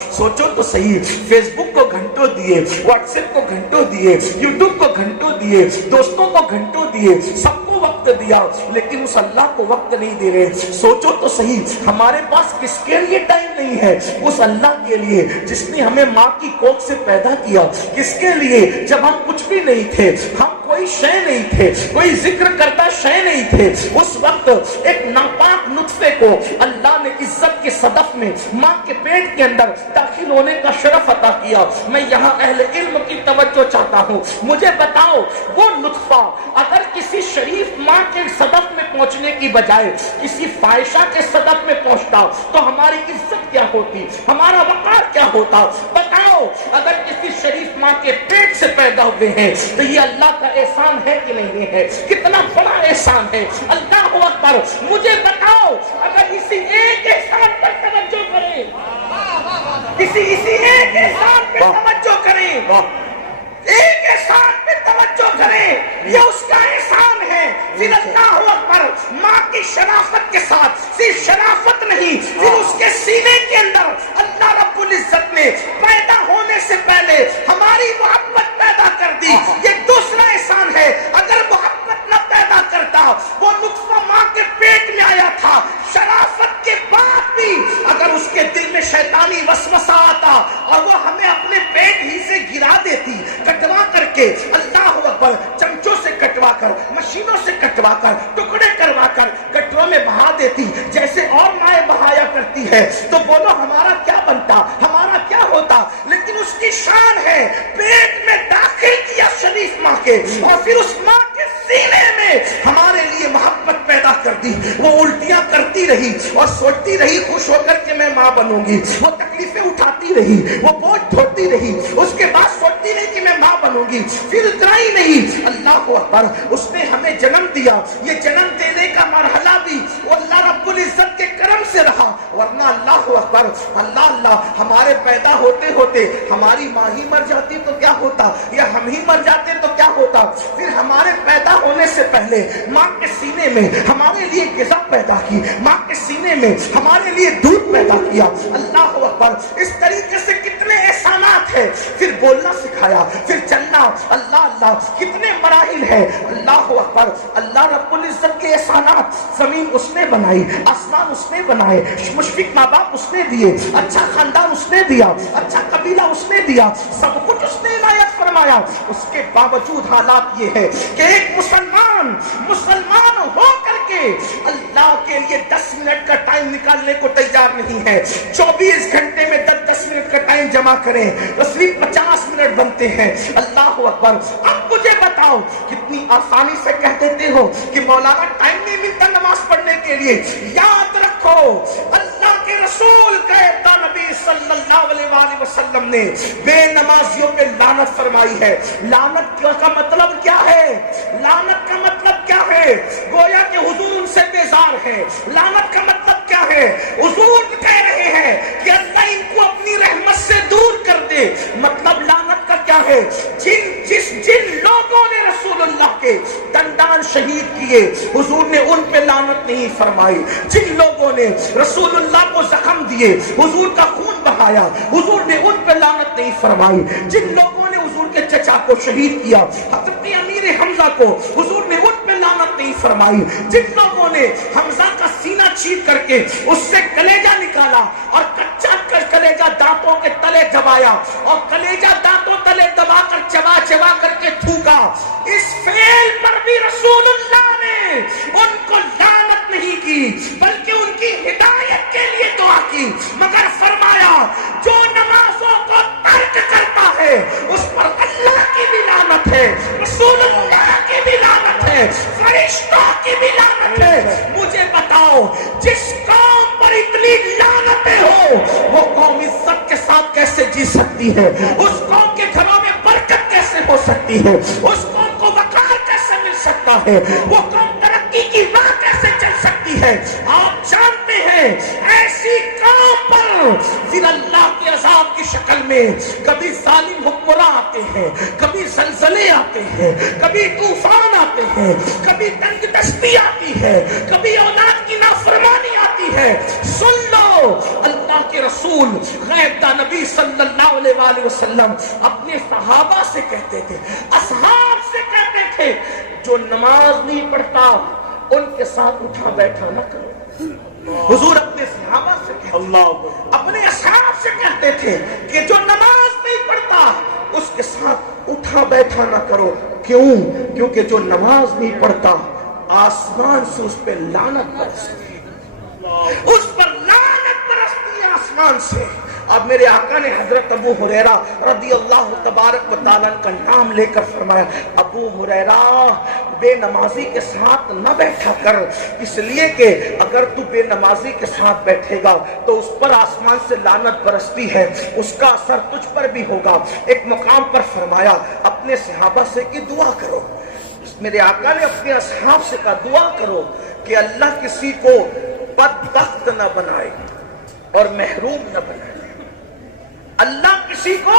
سوچو تو صحیح، فیس بک کو گھنٹوں دیے، واٹس ایپ کو گھنٹوں دیے، یوٹیوب کو گھنٹوں دیے، دوستوں کو گھنٹوں دیے، سب کو وقت دیا، لیکن اس اللہ کو وقت نہیں دے رہے۔ سوچو تو صحیح، ہمارے پاس کس کے لیے ٹائم نہیں ہے؟ اس اللہ کے لیے جس نے ہمیں ماں کی کوکھ سے پیدا کیا۔ کس کے لیے؟ جب ہم کچھ بھی نہیں تھے، ہم کوئی شے نہیں تھے، کوئی ذکر کرتا شے نہیں تھے، اس وقت ایک ناپاک نطفے کو اللہ نے عزت کے صدف میں ماں کے پیٹ کے اندر داخل ہونے کا شرف عطا کیا۔ میں یہاں اہل علم کی توجہ چاہتا ہوں، مجھے بتاؤ وہ نطفہ اگر کسی شریف ماں کے صدف میں پہنچنے کی بجائے کسی فاحشہ کے صدف میں پہنچتا تو ہماری عزت کیا ہوتی، ہمارا وقار کیا ہوتا؟ بتاؤ، اگر کسی شریف ماں کے پیٹ سے پیدا ہوئے ہیں تو یہ اللہ کا احسان ہے کہ نہیں ہے؟ کتنا بڑا احسان ہے، اللہ اکبر۔ مجھے بتاؤ، اگر اسی ایک احسان پر توجہ کریں، اسی ایک احسان پہ توجہ کریں، ایک احسان پہ توجہ کریں، یہ اس کا احسان ہے، پھر اللہ اکبر ماں کی شرافت کے ساتھ، صرف شرافت نہیں، پھر اس کے سینے کے اندر اللہ رب العزت نے پیدا ہونے سے پہلے ہماری محبت پیدا کر دی۔ یہ دوسرا احسان ہے۔ اگر محبت نہ پیدا کرتا، وہ نطفہ ماں کے پیٹ میں آیا تھا، شرافت کے بعد بھی اگر اس کے دل میں شیطانی وسوسہ آتا اور وہ ہمیں اپنے پیٹ ہی سے گرا دیتی، کٹوا کر کے، اللہ اکبر، چمچوں سے کٹوا کر، مشینوں سے کٹوا کر، ٹکڑے کروا کر گٹروں میں بہا دیتی جیسے اور مائیں بہایا کرتی ہے، تو بولو ہمارا کیا بنتا، ہمارا کیا ہوتا؟ لیکن اس کی شان ہے، پیٹ میں داخل کیا شریف ماں کے، اور پھر اس ماں کے سینے میں ہمارے لیے محبت پیدا کر دی۔ وہ الٹیاں کرتی رہی اور سوچتی رہی خوش ہو کر کے میں ماں بنوں گی، وہ تکلیفیں اٹھاتی رہی، وہ بوجھ ڈھوتی رہی، اس کے بعد سوچتی رہی کہ میں ماں بنوں گی۔ پھر اتنا ہی نہیں، اللہ اکبر، اس نے ہمیں جنم دیا۔ یہ جنم دینے کا مرحلہ بھی وہ اللہ رب العزت کے کرم سے رہا، ورنہ اللہ اکبر، اللہ ہمارے پیدا ہوتے ہوتے ہماری ماں ہی مر جاتی تو کیا ہوتا، یا ہم ہی مر جاتے تو کیا ہوتا؟ پھر ہمارے پیدا ہونے سے پہلے ماں کے سینے میں ہمارے لیے غذا پیدا کی، ماں کے سینے میں ہمارے لیے دودھ پیدا کیا۔ اللہ اکبر، اس طریقے سے کتنے احسانات ہیں۔ پھر بولنا سکھایا، پھر چلنا، اللہ کتنے مراحل ہیں۔ اللہ اکبر، اللہ رب العزت کے احسانات، زمین اس نے بنائی، آسمان اس نے بنائے، مشفق ماں باپ اس نے دیے، اچھا خاندان اس نے دیا، اچھا قبیلہ اس نے دیا، سب کچھ اس نے عنایت فرمایا۔ اس کے باوجود حالات یہ ہے کہ ایک مسلمان ہو کر کے اللہ کے لیے 10 منٹ کا ٹائم نکالنے کو تیار نہیں ہے۔ 24 گھنٹے میں 10 منٹ کا ٹائم جمع کریں تو صرف 50 منٹ بنتے ہیں۔ اللہ اکبر، اب مجھے بتاؤ، کتنی آسانی سے کہہ دیتے ہو کہ مولانا ٹائم نہیں ملتا نماز پڑھنے کے لیے۔ یاد رکھو، اللہ کے رسول کہتا نبی صلی اللہ علیہ وآلہ وسلم نے بے نمازیوں پہ لعنت فرمائی ہے۔ لعنت کا مطلب کیا ہے؟ لعنت کا مطلب کیا ہے؟ گویا کہ حضور ان سے بیزار ہے۔ لعنت کا مطلب کیا ہے؟ حضور کہہ رہے ہیں کہ اللہ ان کو اپنی رحمت سے دور کر دے۔ مطلب لعنت کا کیا ہے؟ جن لوگوں نے رسول اللہ کے دندان شہید کیے، حضور نے ان پہ لعنت نہیں فرمائی۔ جن لوگوں نے رسول اللہ کو زخم دیے، حضور کا خون بہایا، حضور نے ان پہ لعنت نہیں فرمائی۔ جن لوگوں نے حضور کے چچا کو شہید کیا، حضرت امیر حمزہ کو، حضور نے ان پہ لعنت نہیں فرمائی۔ جن لوگوں نے حمزہ کا سینہ چیر کر کے اس سے کلیجہ نکالا اور کچا کلیجہ دانتوں کے تلے دبایا اور کلیجہ دانتوں تلے دبا کر چبا کر کے تھوکا، اس فعل پر بھی رسول اللہ نے ان کو لعنت نہیں کی بلکہ ان کی ہدایت کے لیے دعا کی، مگر فرمایا جو نمازوں کو ترک کرتا ہے اس پر اللہ کی بھی لعنت ہے، رسول اللہ کی بھی لعنت ہے، فرشتوں کی بھی لعنت ہے۔ مجھے بتاؤ، جس قوم پر اتنی لعنتیں ہو وہ قوم عزت کے ساتھ کیسے جی سکتی ہے؟ اس قوم کے گھروں میں برکت کیسے ہو سکتی ہے؟ اس قوم کو وقار کیسے مل سکتا ہے؟ وہ قوم ترقی کی راہ کیسے چل سکتی ہے؟ آپ جانتے ہیں ایسی قوم پر پھر اللہ کے عذاب کی شکل میں کبھی ظالم حکمراں آتے ہیں، کبھی زلزلے آتے ہیں، کبھی طوفان آتے ہیں، کبھی تنگ دستی آتی ہے، کبھی اولاد کی نافرمانی آتی ہے۔ سن لو، اللہ کے رسول غیب دا نبی صلی اللہ علیہ وآلہ وسلم اپنے صحابہ سے کہتے تھے، اصحاب سے کہتے تھے، جو نماز نہیں پڑھتا ان کے ساتھ اٹھا بیٹھا نہ کرو۔ حضور اپنے صحابہ سے کہتے تھے، اپنے اصحاب سے کہتے تھے کہ جو نماز نہیں پڑھتا اس کے ساتھ اٹھا بیٹھا نہ کرو۔ کیوں؟ کیونکہ جو نماز نہیں پڑھتا آسمان سے اس پہ لعنت برستی ہے، اس پر لعنت برستی ہے آسمان سے۔ اب میرے آقا نے حضرت ابو ہریرہ رضی اللہ تبارک و تعالیٰ کا نام لے کر فرمایا، ابو ہریرہ بے نمازی کے ساتھ نہ بیٹھا کر، اس لیے کہ اگر تو بے نمازی کے ساتھ بیٹھے گا تو اس پر آسمان سے لعنت برستی ہے، اس کا اثر تجھ پر بھی ہوگا۔ ایک مقام پر فرمایا اپنے صحابہ سے کہ دعا کرو۔ میرے آقا نے اپنے اصحاب سے کہا دعا کرو کہ اللہ کسی کو بدبخت نہ بنائے اور محروم نہ بنائے، اللہ کسی کو